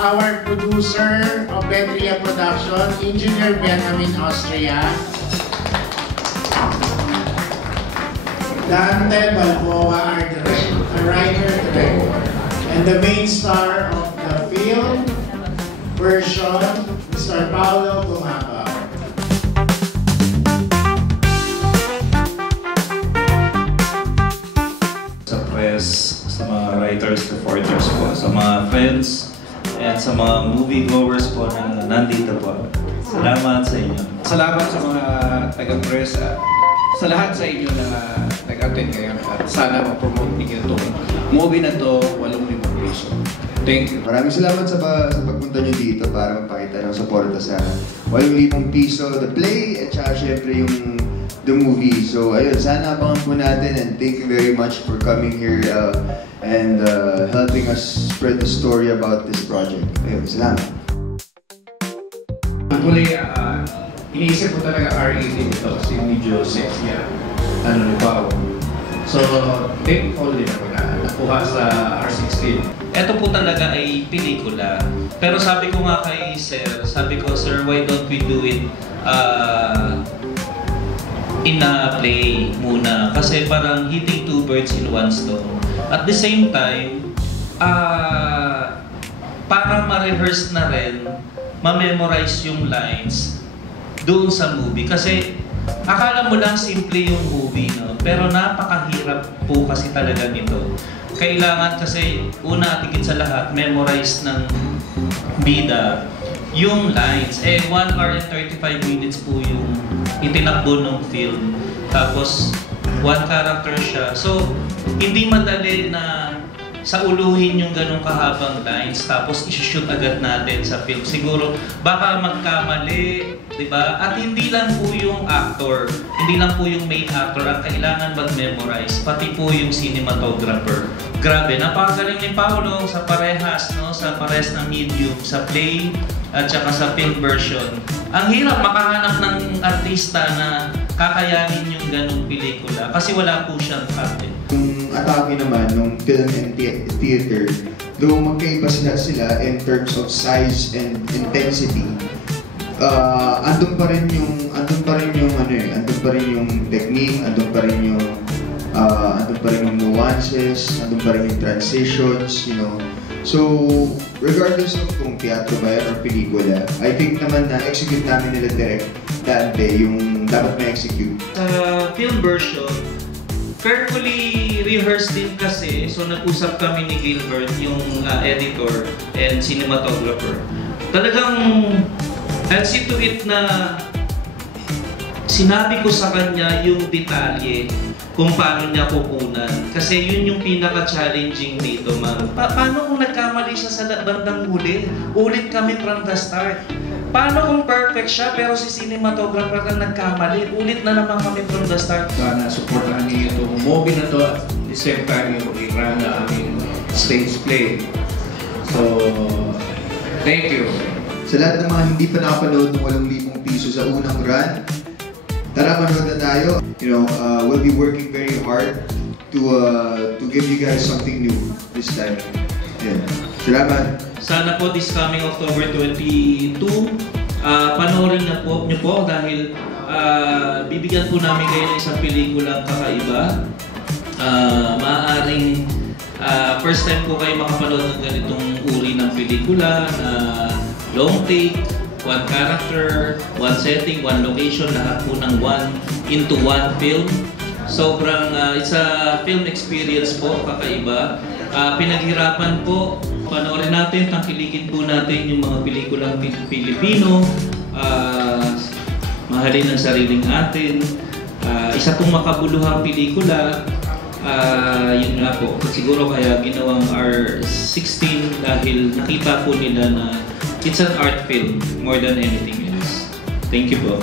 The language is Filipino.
our producer of Betria Production, Engineer Benjamin Austria. Dante Balboa, our writer-director. And the main star of the film version, Mr. Paulo Gumaba. Sa press, sa mga writers, reporters po, sa mga friends, and sa mga moviegoers po na nandito po. Salamat sa inyo. Salamat sa mga taga-press, sa lahat sa inyo na nag-attend ngayon. At sana ma-promote niyo itong movie na to, 85 piso. Thank you. Maraming salamat sa pagpunta nyo dito para magpakita ng suporta sa 85 piso, the play, at saka syempre yung the movie. So ayun, sana abangan po natin, and thank you very much for coming here and helping us spread the story about this project. Ayun, salamat. Actually, iniisip ko talaga R18 ito kasi medyo sexy ni Pao. So, thankful din ako na nakuha sa R16. Ito po talaga ay pelikula. Pero sabi ko nga kay Sir, Sir, why don't we do it in a play muna? Kasi parang hitting two birds in one stone. At the same time, para ma-rehearse na rin, ma-memorize yung lines doon sa movie. Kasi akala mo lang simple yung movie, no? Pero napakahirap po kasi talaga nito. Kailangan kasi, una, tigit sa lahat, memorize ng bida yung lines. 1 hour and 35 minutes po yung itinakbo ng film. Tapos, one character siya. So, hindi madali na sauluhin yung ganong kahabang lines tapos isi-shoot agad natin sa film. Siguro baka magkamali, di ba? At hindi lang po yung actor, hindi lang po yung main actor ang kailangan mag-memorize, pati po yung cinematographer. Grabe, napakagaling ni Paulo sa parehas, no? Sa parehas na medium, sa play at saka sa film version. Ang hirap makahanap ng artista na kakayanin yung ganong pelikula kasi wala po siyang patent. Yung atake naman ng film and theater, though magkaiba sila in terms of size and intensity, andun pa rin yung technique, andun pa rin yung nuances, andun pa rin yung transitions, you know. So, regardless of kung teatro ba yan or pelikula, I think naman na execute namin nila direct Dante yung dapat ma-execute. Sa film version, carefully rehearsed din kasi, so nag-usap kami ni Gilbert, yung editor and cinematographer. Talagang I'll see to it na sinabi ko sa kanya yung detalye kung paano niya kukunan. Kasi yun yung pinaka-challenging dito, ma'am. Paano kung nagkamali siya sa bandang huli? Ulit kami from the start. Paano kung perfect siya pero si cinematographer lang nagkamali? Ulit na naman kami from the start. Sana supportahan niyo itong movie na to at the same time yung i-run na aming stage play. So, thank you. Sa lahat ng mga hindi pa nakapanood ng 8,000 piso sa unang run, tara, manood na tayo. You know, we'll be working very hard to give you guys something new this time. Yeah. Salamat. Sana po this coming October 22, panoorin na po niyo po dahil bibigyan po namin kayo ng isang pelikulang kakaiba. Maaaring first time po kayo makapanood ng ganitong uri ng pelikula na long take, one character, one setting, one location, lahat po ng one into one film. Sobrang, it's a film experience po, kakaiba. Pinaghirapan po, panoorin natin, tangkilikin po natin yung mga pelikulang Pilipino, mahalin ang sariling atin. Isa pong makabuluhang pelikula, yun nga po, siguro kaya ginawang R16 dahil nakita po nila na it's an art film more than anything else. Thank you po.